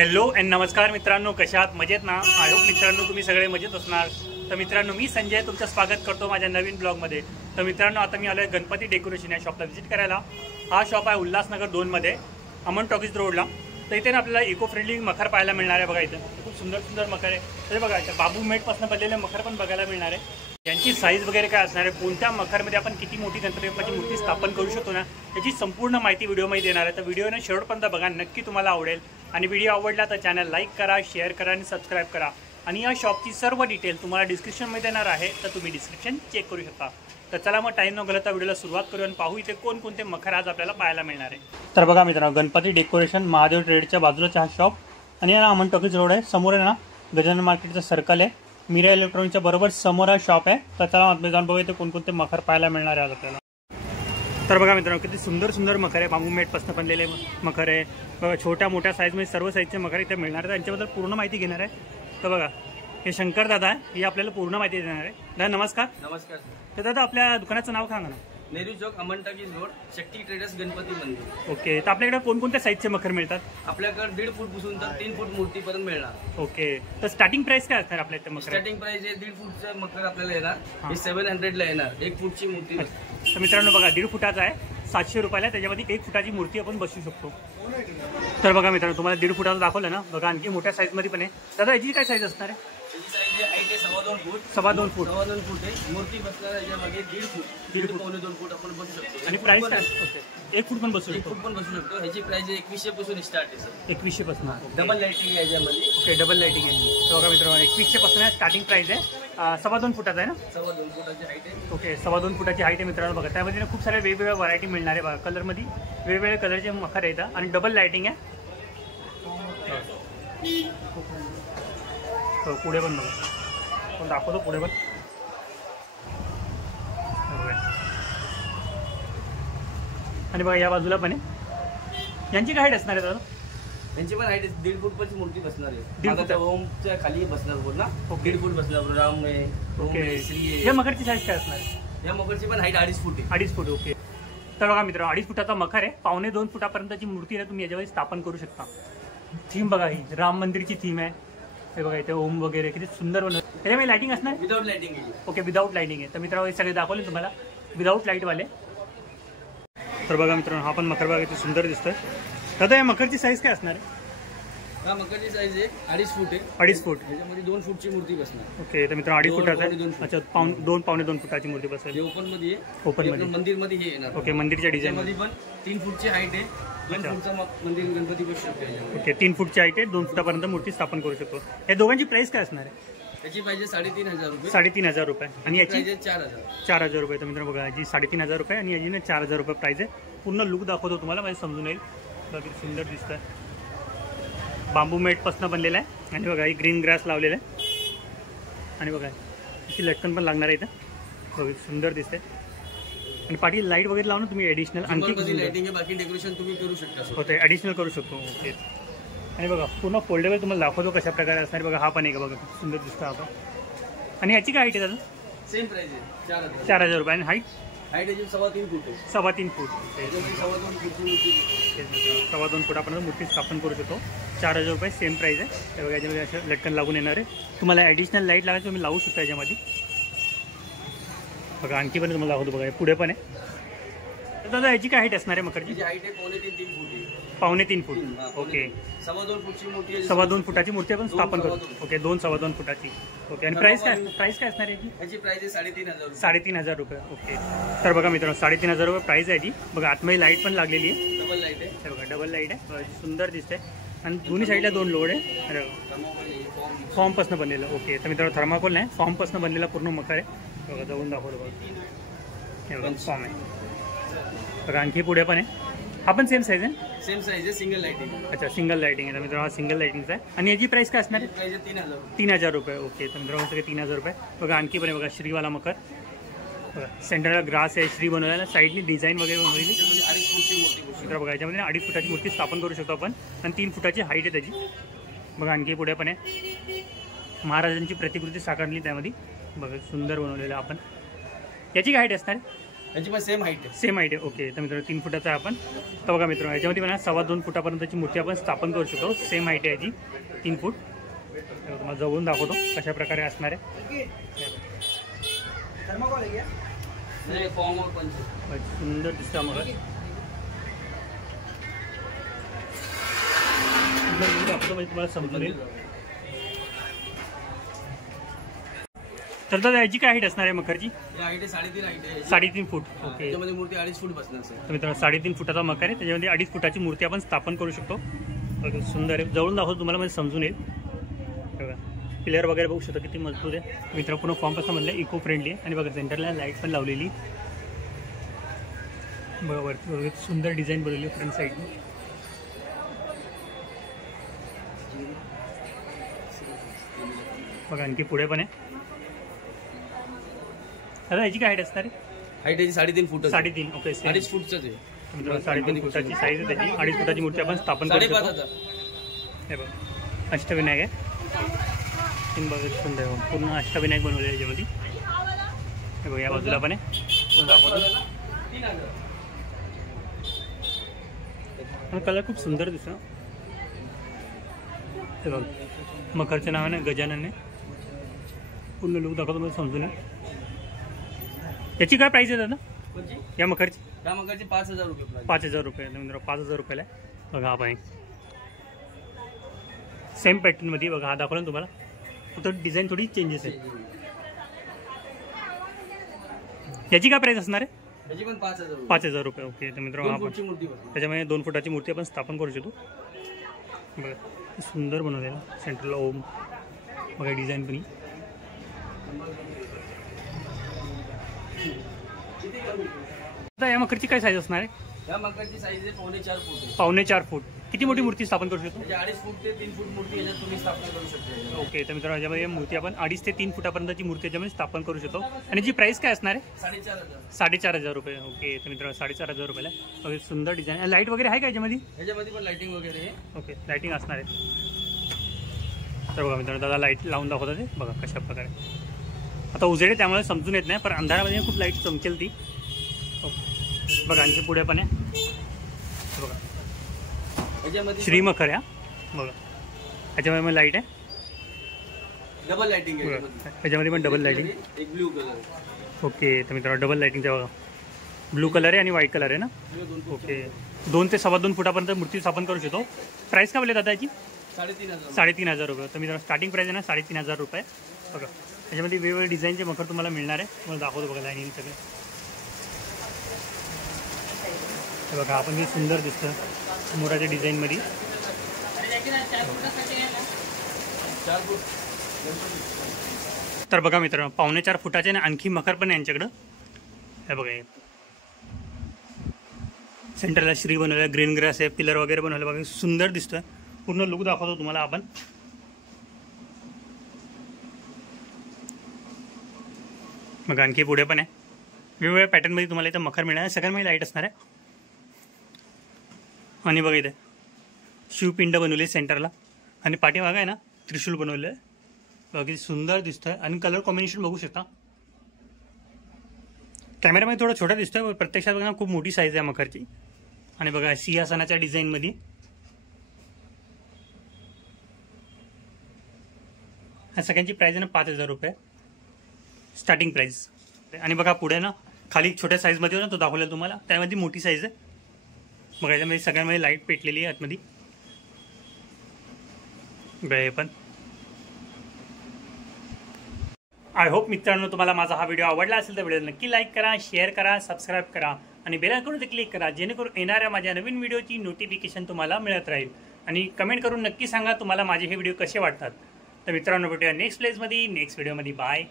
Hello and नमस्कार मित्रांनो, कशा आहात? मजेत ना? आय होप मित्रांनो तुम्ही सगळे मजेत असणार. तर मित्रांनो, मी संजय तुमचं स्वागत करतो माझ्या नवीन ब्लॉगमध्ये. तर मित्रांनो, आता मी आलो आहे गणपती डेकोरेशन या शॉपला व्हिजिट करायला. हा शॉप आहे उल्हासनगर 2मध्ये, अमन टॉकीज रोडला. तर इथे ना आपल्याला इको फ्रेंडली मखर पाहायला मिळणार आहे. बघा इथं खूप सुंदर सुंदर मखर आहे. तर बघा इथं बाबू मेटपासून बनलेले मखर पण बघायला मिळणार आहे. यांची साईज वगैरे काय असणार आहे, कोणत्या मखरमध्ये आपण किती मोठी गणपती बाप्पाची मूर्ती स्थापन करू शकतो ना, याची संपूर्ण माहिती व्हिडिओमध्ये देणार आहे. तर व्हिडिओने शेवटपर्यंत बघा, नक्की तुम्हाला आवडेल. आणि व्हिडिओ आवडला तर चॅनल लाईक करा, शेअर करा आणि सबस्क्राईब करा. आणि या शॉपची सर्व डिटेल तुम्हाला डिस्क्रिप्शनमध्ये देणार आहे, तर तुम्ही डिस्क्रिप्शन चेक करू शकता. तर चला मग टाईम न घालवता व्हिडिओला सुरुवात करू आणि पाहू इथे कोणकोणते मखर आज आपल्याला पाहायला मिळणार आहे. तर बघा मित्रांनो, गणपती डेकोरेशन महादेव ट्रेडच्या बाजूला हा शॉप आणि ना अमन टॉकीज रोड आहे. समोर आहे ना गजानन मार्केटचं सर्कल आहे. मीरा इलेक्ट्रॉनिकच्या बरोबर समोर हा शॉप आहे. तर चला आतमध्ये जाऊन बघू इथे कोणकोणते मखर पाहायला मिळणार आहे आज आपल्याला. तर बघा मित्रांनो, किती सुंदर सुंदर मखर आहे. बांबू मेटपासून बनलेले मखर आहे. बघा छोट्या मोठ्या साईजमध्ये सर्व साईजचे मखर इथे मिळणार आहे. त्यांच्याबद्दल पूर्ण माहिती घेणार आहे. तर बघा हे शंकर दादा आहे, हे आपल्याला पूर्ण माहिती देणार आहे. दादा नमस्कार. नमस्कार. तर दादा आपल्या दुकानाचं नाव सांगा ना. नेहरू चौक, अमन टॉकीज रोड, शक्ती ट्रेडर्स, गणपती मंदिर. ओके. तर आपल्याकडे कोणकोणत्या साईजचे मखर मिळतात? आपल्याकडे 1.5 फूटपासून तर 3 फूट मूर्तीपर्यंत मिळणार. ओके. तर स्टार्टिंग प्राइस काय असणार आपल्या इथे मखर? स्टार्टिंग प्राइस आहे 1.5 फूटचं मखर आपल्याला येणार. हे 700 ला येणार. 1 फूटची मूर्ती. तर मित्रांनो बघा, 1.5 फुटाचा आहे, 700 रुपयाला. त्याच्यामध्ये 1 फुटाची मूर्ती आपण बसू शकतो. तर बघा मित्रांनो, तुम्हाला 1.5 फुटाचं दाखवलं ना. बघा आणखी मोठ्या साईजमध्ये पण आहे. दादा याची काय साईज असणार आहे? याची साईज आहे 2.25 फूट. 2.25 फूट. 2.25 फूट आहे मूर्ती. बसणार याच्यामध्ये 1.5 फूट, 1.5-2 फूट आपण बसू शकतो. आणि प्राइस काय? 1 फूट पण बसू 1 शकतो. फूट पण बसू शकतो. ह्याची प्राइस 2100 पासून स्टार्ट आहे सर. 2100 पासून. डबल लाइटिंग आहे याच्यामध्ये. ओके, डबल लाइटिंग आहे. तर बघा मित्रांनो, 2100 पासून आहे स्टार्टिंग प्राइस आहे. 2.25 फुटाचा आहे ना? 2.25 फुटाची हाईट आहे. ओके, 2.25 फुटाची हाईट आहे मित्रांनो. बघा त्यामध्ये खूप साऱ्या वेगवेगळ्या व्हरायटी मिळणार आहे. बघा कलरमध्ये वेगवेगळ्या कलरचे मखर येतात आणि डबल लाइटिंग आहे. हो, पुढे पण बघा, दाखवतो पुढे पण. आणि बघा या बाजूला पण आहे. यांची काय हाईट असणार आहे दादा? यांची पण हाईट 1.5 फूट पर्यंत मूर्ती बसणार आहे. 1.5 फूट ओमच्या खाली बसणार बोल ना. 1.5 फूट बसणार. राम आहे, ओम आहे, श्री आहे. या मखरची साईज काय असणार आहे? या मखरची पण हाईट 2.5 फूट आहे. 2.5 फूट. ओके. तर बघा मित्र, 2.5 फुटाचा मखर आहे. 1.25-2 फुटापर्यंतची मूर्ती आहे, तुम्ही याच्यामध्ये स्थापन करू शकता. थीम बघा, ही राम मंदिरची थीम आहे. हे बघा इथे ओम वगैरे किती सुंदर बनवलं. त्याच्यामध्ये लाइटिंग असणार? विदाउट लाइटिंग आहे. ओके, विदाउट लाइटिंग आहे. तर मित्रांनो हे सगळे दाखवले तुम्हाला विदाउट लाईटवाले. तर बघा मित्रांनो, हा पण मखर बघा किती सुंदर दिसतोय. दादा या मखरची साईज काय असणार आहे? हा मखरची साईज आहे 2.5 फूट आहे. 2.5 फूट. याच्यामध्ये 2 फूटची मूर्ती बसणार. ओके. तर मित्रांनो 2.5 फुटाचा आहे. अच्छा, 2-2.25 फुटाची मूर्ती बसेल. हे ओपन मध्ये आहे. ओपन मध्ये मंदिर मध्ये हे येणार. ओके, मंदिरच्या डिझाईन मध्ये पण 3 फूटची हाईट आहे. 2 फूटचा मंदिर गणपती बसू शकतो. ओके, 3 फूटची हाईट आहे, 2 फुटापर्यंत मूर्ती स्थापन करू शकतो. या दोघांची प्राइस काय असणार आहे? याची पाहिजे 3,500 रुपये. 3,500 रुपये. आणि याची 4,000. 4,000 रुपये. तर मित्रांनो बघा, याची 3,500 रुपये आणि याची 4,000 रुपये प्राइस आहे. पूर्ण लुक दाखवतो तुम्हाला, म्हणजे समजून येईल. बघा किती सुंदर दिसत आहे. बांबू मेटपासून बनलेला आहे. आणि बघा ही ग्रीन ग्रास लावलेला आहे. आणि बघा याची लटकन पण लागणार आहे इथं. बघा सुंदर दिसते. आणि पाठी लाईट वगैरे लावून तुम्ही ॲडिशनल आणखी लाइटिंग आहे. बाकी डेकोरेशन तुम्ही करू शकता. होते, ॲडिशनल करू शकतो. ओके. आणि बघा पूर्ण फोल्डेबल तुम्हाला दाखवतो कशा प्रकारे असणार. बघा हा पण आहे का, बघा सुंदर दिसतो हा पण. आणि याची काय हाईट आहे दादा? सेम प्राइस आहे 4,000. 4,000 रुपये. आणि हाईट? हाईट याची 3.25 फूट आहे. 3.25 फूट. 2.25 फूटची 2.25 फुटापर्यंत मूर्ती स्थापन करू शकतो. 4,000 रुपये सेम प्राइस आहे. त्या बघा याच्यामध्ये असं लटकन लागून येणार आहे. तुम्हाला ॲडिशनल लाईट लावायचं तुम्ही लावू शकता याच्यामध्ये. बघा आणखी पण तुम्हाला दाखवतो. बघा पुढे पण आहे. तर दादा याची काय हाईट असणार आहे मकरची? हाईट आहे 2.25-3 फूट आहे. 2.25 फूट. ओके. 2.25 फूटची मूर्ती आहे. 2.25 फुटाची मूर्ती आपण स्थापन करू. ओके, 2.25 फुटाची. ओके. आणि प्राइस काय असणार आहे याची? याची प्राइस आहे 3,500. 3,500 रुपये. ओके. तर बघा मित्रांनो 3,500 रुपये प्राइस आहे याची. बघा आतमध्ये लाईट पण लागलेली आहे. डबल लाईट आहे. हे बघा डबल लाईट आहे. सुंदर दिसते. आणि दोन्ही साईडला 2 लोड आहे. अरे फॉर्मपासून बनलेलं. ओके. तर मित्रांनो थर्माकोल नाही, फॉर्मपासून बनलेला पूर्ण मखर आहे. बघा जाऊन दाखवतो. बघा हे बघा फॉर्म आहे. बघा आणखी पुढे पण आहे. हा पण सेम साईज आहे? सेम साईज आहे. Single lighting. अच्छा, सिंगल लाइटिंग आहे. तर मित्रांनो हा सिंगल लाइटिंगचा आहे. आणि याची प्राइस काय असणार? प्राइस 3,000. 3,000 रुपये. ओके. तर मित्रांनो सगळे 3,000 रुपये. बघा आणखी पण आहे. बघा श्रीवाला मकर. बघा सेंटरला ग्रास आहे, श्री बनवलेला, साईडनी डिझाईन वगैरे बनवलेली. 2.5 फूटची मूर्ती. मित्र बघा याच्यामध्ये 2.5 फुटाची मूर्ती स्थापन करू शकतो आपण. आणि 3 फुटाची हाईट आहे त्याची. बघा आणखी पुढे पण आहे. महाराजांची प्रतिकृती साकारली त्यामध्ये. बघा सुंदर बनवलेलं आपण. याची काय हाईट असणार? याची पण सेम हाईट आहे. सेम हाईट आहे. ओके तर मित्रांनो 3 फुटाचा आहे आपण. तर बघा मित्रांनो याच्यामध्ये म्हणा 2.25 फुटापर्यंतची मूर्ती आपण स्थापन करू शकतो. सेम हाईट आहे याची 3 फूट. तुम्हाला जवळून दाखवतो कशा प्रकारे असणार आहे. सुंदर दिसतं मग दाखवतो म्हणजे तुम्हाला समजून येईल. तर दादा याची काय हाईट असणार आहे मखरची? 3.5 फूट. ओके त्याच्यामध्ये मूर्ती 2.5 फूट बसणार सर. तर मित्रांनो 3.5 फुटाचा मकर आहे. त्याच्यामध्ये 2.5 फुटाची मूर्ती आपण स्थापन करू शकतो. सुंदर आहे. जवळून दाखवतो तुम्हाला म्हणजे समजून येईल. बघा पिलर वगैरे बघू शकतो किती मजबूत आहे. मित्र पूर्ण फॉर्म कसं म्हणलं इको फ्रेंडली आहे. आणि बघा सेंटरला लाईट पण लावलेली. बघा वरती वगैरे सुंदर डिझाईन बनवली फ्रंट साईडने. बघा आणखी पुढे पण आहे. दादा याची काय हाईट असणार आहे? हाईट याची 3.5 फूट. 3.5. ओके 2.5 फूटच आहे. 3.5 फुटाची साईज आहे त्याची. 2.5 फुटाची मूर्ती आपण स्थापन करू शकतो. 5,500. हे बघा अष्टविनायक आहे. तीन बघा सुंदर पूर्ण अष्टविनायक बनवले आहे याच्यामध्ये. हे बघा या बाजूला पण आहे. कलर खूप सुंदर दिसतो. हे बघा मखरच्या नावाने गजाननने पूर्ण लुक दाखवतो मला समजून आहे. याची काय प्राइस आहे दादा या मखरची? त्या मखरची 5,000 रुपये. 5,000 रुपये. 5,000 रुपयाला आहे. बघा हा पण सेम पॅटर्नमध्ये. बघा हा दाखवला तुम्हाला फक्त डिझाईन थोडी चेंजेस आहे. याची काय प्राइस असणार आहे? याची पण 5,000. 5,000 रुपये. ओके तर मित्रांनो आपण मूर्ती त्याच्यामध्ये 2 फुटाची मूर्ती आपण स्थापन करू शकतो. बघा सुंदर बनवलेला सेंटरला ओम. बघा डिझाईन पण या मखरची काय साईज असणार आहे? या मखरची साईज आहे 4.5 फूट. 4.5 फूट. किती मोठी मूर्ती स्थापन करू शकतो? 2.5 फूट ते 3 फूट मूर्ती याच्यात तुम्ही स्थापना करू शकता. ओके तर मित्रांनो याच्यामध्ये मूर्ती आपण 2.5 ते 3 फुटापर्यंतची मूर्ती याच्यामध्ये स्थापन करू शकतो. आणि जी प्राइस काय असणार आहे? 4,500 रुपये. ओके तर मित्रांनो 4,500 रुपयाला. ओके सुंदर डिझाईन. लाईट वगैरे आहे का याच्यामध्ये? याच्यामध्ये पण लाइटिंग वगैरे आहे. ओके लाइटिंग असणार आहे. तर बघा मित्रांनो दादा लाईट लावून दाखवतात ते. बघा कशा प्रकारे. आता उजेड आहे त्यामुळे समजून येत नाही पण अंधारामध्ये खूप लाईट चमकेल ती. ओके बघा आणखी पुढे पण आहे. बघा श्रीमखर आहे. बघा याच्यामध्ये लाईट आहे. डबल लाइटिंग आहे. याच्यामध्ये पण डबल लाइटिंग. एक ब्लू कलर. ओके तर मित्रांनो डबल लाइटिंगचा बघा ब्लू कलर आहे आणि व्हाईट कलर आहे ना. ओके 2 ते 2.25 फुटापर्यंत मूर्ती स्थापन करू शकतो. प्राइस काय बोलले दादा याची? 3,500 रुपये. तर मित्रांनो स्टार्टिंग प्राइस आहे ना 3,500 रुपये. बघा त्याच्यामध्ये वेगवेगळे डिझाईनचे मखर तुम्हाला मिळणार आहे. तुम्हाला दाखवतो बघा लाईनिंग सगळे. बघा आपण हे सुंदर दिसतं मोराच्या डिझाईनमध्ये. तर बघा मित्रांनो 4.5 फुटाचे आणि आणखी मखर पण आहे यांच्याकडं. हे बघा हे सेंटरला श्री बनवलं. ग्रीन ग्रास आहे. पिलर वगैरे बनवलं. बघा सुंदर दिसतोय. पूर्ण लुक दाखवतो तुम्हाला आपण. मग आणखी पुढे पण आहे वेगवेगळ्या पॅटर्नमध्ये तुम्हाला इथं मखर मिळणार आहे. सगळ्यांमध्ये लाईट असणार आहे. आणि बघा इथे शिवपिंड बनवली सेंटरला आणि पाठीमागं आहे ना त्रिशूल बनवलं आहे. बघा किती सुंदर दिसतंय. आणि कलर कॉम्बिनेशन बघू शकता. कॅमेरामध्ये थोडा छोटा दिसतोय प्रत्यक्षात बघा खूप मोठी साईज आहे मखरची. आणि बघा सिंहासनाच्या डिझाईनमध्ये. ह्या सगळ्यांची प्राईस आहे ना 5,000 रुपये स्टार्टिंग प्राईस. आणि बघा पुढे ना खाली छोट्या साईजमध्ये ना तो दाखवलेला तुम्हाला त्यामध्ये मोठी साईज आहे. बघा याच्यामध्ये सगळ्यांमध्ये लाईट पेटलेली आहे आतमध्ये. हे पण आय होप मित्रांनो तुम्हाला माझा हा व्हिडिओ आवडला असेल तर व्हिडिओ नक्की लाईक करा, शेअर करा, सबस्क्राईब करा आणि बेल आयकॉनवर क्लिक करा जेणेकरून येणाऱ्या माझ्या नवीन व्हिडिओची नोटिफिकेशन तुम्हाला मिळत राहील. आणि कमेंट करून नक्की सांगा तुम्हाला माझे हे व्हिडिओ कसे वाटतात. तर मित्रांनो भेटूया नेक्स्ट प्लेसमध्ये नेक्स्ट व्हिडिओमध्ये. बाय.